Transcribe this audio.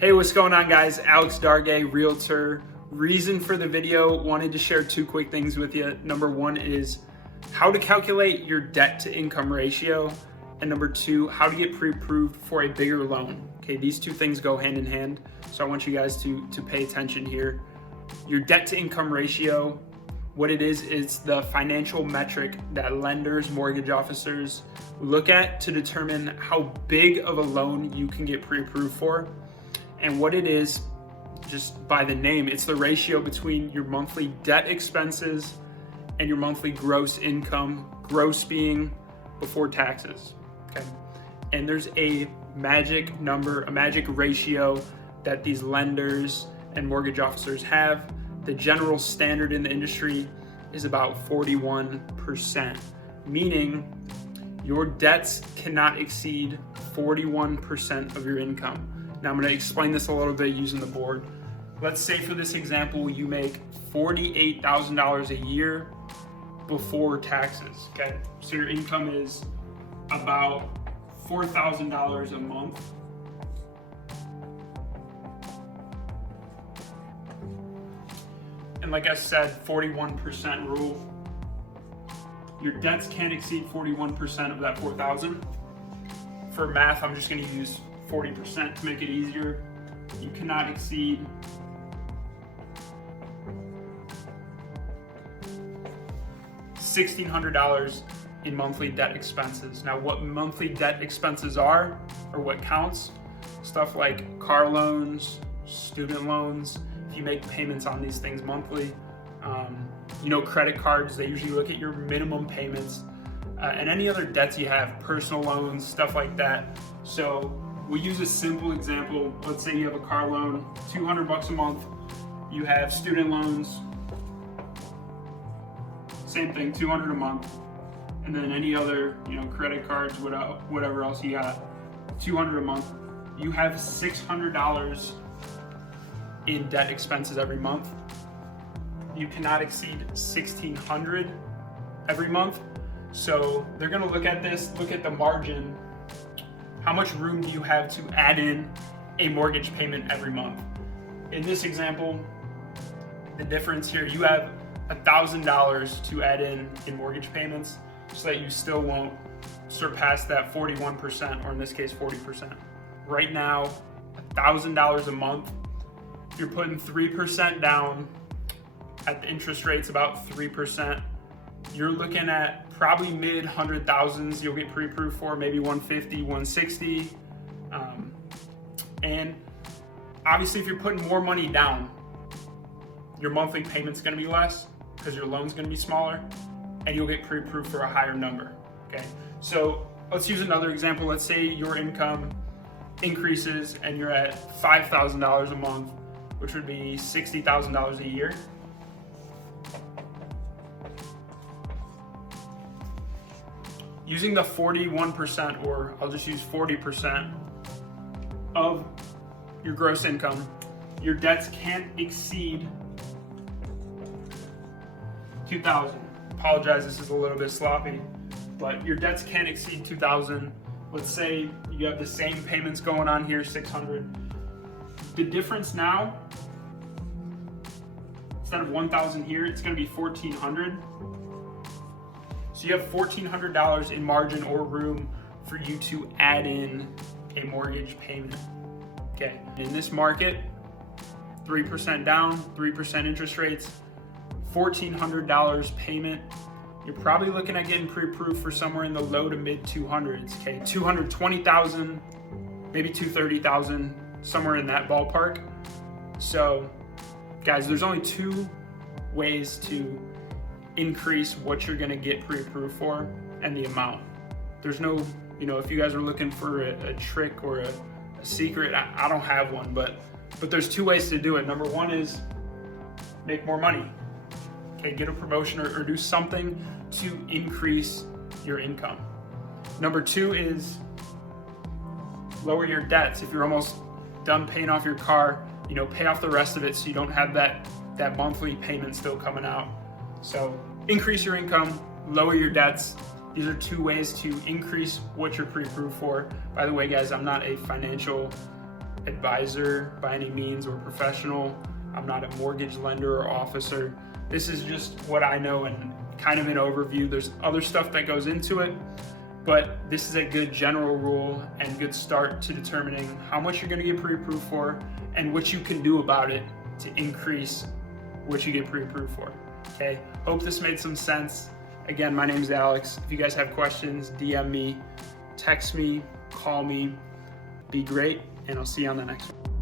Hey, what's going on, guys? Alex Dargay, realtor. Reason for the video, wanted to share two quick things with you. Number one is how to calculate your debt to income ratio. And number two, how to get pre-approved for a bigger loan. Okay, these two things go hand in hand. So I want you guys to pay attention here. Your debt to income ratio, what it is, it's the financial metric that lenders, mortgage officers look at to determine how big of a loan you can get pre-approved for. And what it is, just by the name, it's the ratio between your monthly debt expenses and your monthly gross income, gross being before taxes, okay? And there's a magic number, a magic ratio that these lenders and mortgage officers have. The general standard in the industry is about 41%, meaning your debts cannot exceed 41% of your income. Now I'm going to explain this a little bit using the board. Let's say for this example, you make $48,000 a year before taxes, okay? So your income is about $4,000 a month. And like I said, 41% rule. Your debts can't exceed 41% of that 4,000. For math, I'm just going to use 40% to make it easier. You cannot exceed $1,600 in monthly debt expenses. Now, what monthly debt expenses are, or what counts, stuff like car loans, student loans, if you make payments on these things monthly, credit cards, they usually look at your minimum payments, and any other debts you have, personal loans, stuff like that. So we'll use a simple example. Let's say you have a car loan, $200 a month. You have student loans, same thing, $200 a month. And then any other, credit cards, whatever else you got, $200 a month. You have $600 in debt expenses every month. You cannot exceed $1,600 every month. So they're gonna look at this, look at the margin. How much room do you have to add in a mortgage payment every month? In this example, the difference here, you have $1,000 to add in mortgage payments so that you still won't surpass that 41%, or in this case, 40%. Right now, $1,000 a month, you're putting 3% down at the interest rates about 3%. You're looking at probably mid 100,000s you'll get pre-approved for, maybe 150, 160. And obviously if you're putting more money down, your monthly payment's gonna be less because your loan's gonna be smaller, and you'll get pre-approved for a higher number, okay? So let's use another example. Let's say your income increases and you're at $5,000 a month, which would be $60,000 a year. Using the 41%, or I'll just use 40% of your gross income, your debts can't exceed $2,000. Apologize, this is a little bit sloppy, but your debts can't exceed $2,000. Let's say you have the same payments going on here, $600. The difference now, instead of $1,000 here, it's gonna be $1,400. So you have $1,400 in margin or room for you to add in a mortgage payment, okay? In this market, 3% down, 3% interest rates, $1,400 payment, you're probably looking at getting pre-approved for somewhere in the low to mid 200s, okay? 220,000, maybe 230,000, somewhere in that ballpark. So guys, there's only two ways to increase what you're gonna get pre-approved for and the amount. There's no, if you guys are looking for a trick or a secret, I don't have one, but there's two ways to do it. Number one is make more money, okay? Get a promotion or do something to increase your income. Number two is lower your debts. If you're almost done paying off your car, pay off the rest of it so you don't have that monthly payment still coming out. So increase your income, lower your debts. These are two ways to increase what you're pre-approved for. By the way, guys, I'm not a financial advisor by any means or professional. I'm not a mortgage lender or officer. This is just what I know and kind of an overview. There's other stuff that goes into it, but this is a good general rule and good start to determining how much you're going to get pre-approved for and what you can do about it to increase what you get pre-approved for. Okay, hope this made some sense. Again, my name is Alex. If you guys have questions, DM me, text me, call me. Be great, and I'll see you on the next one.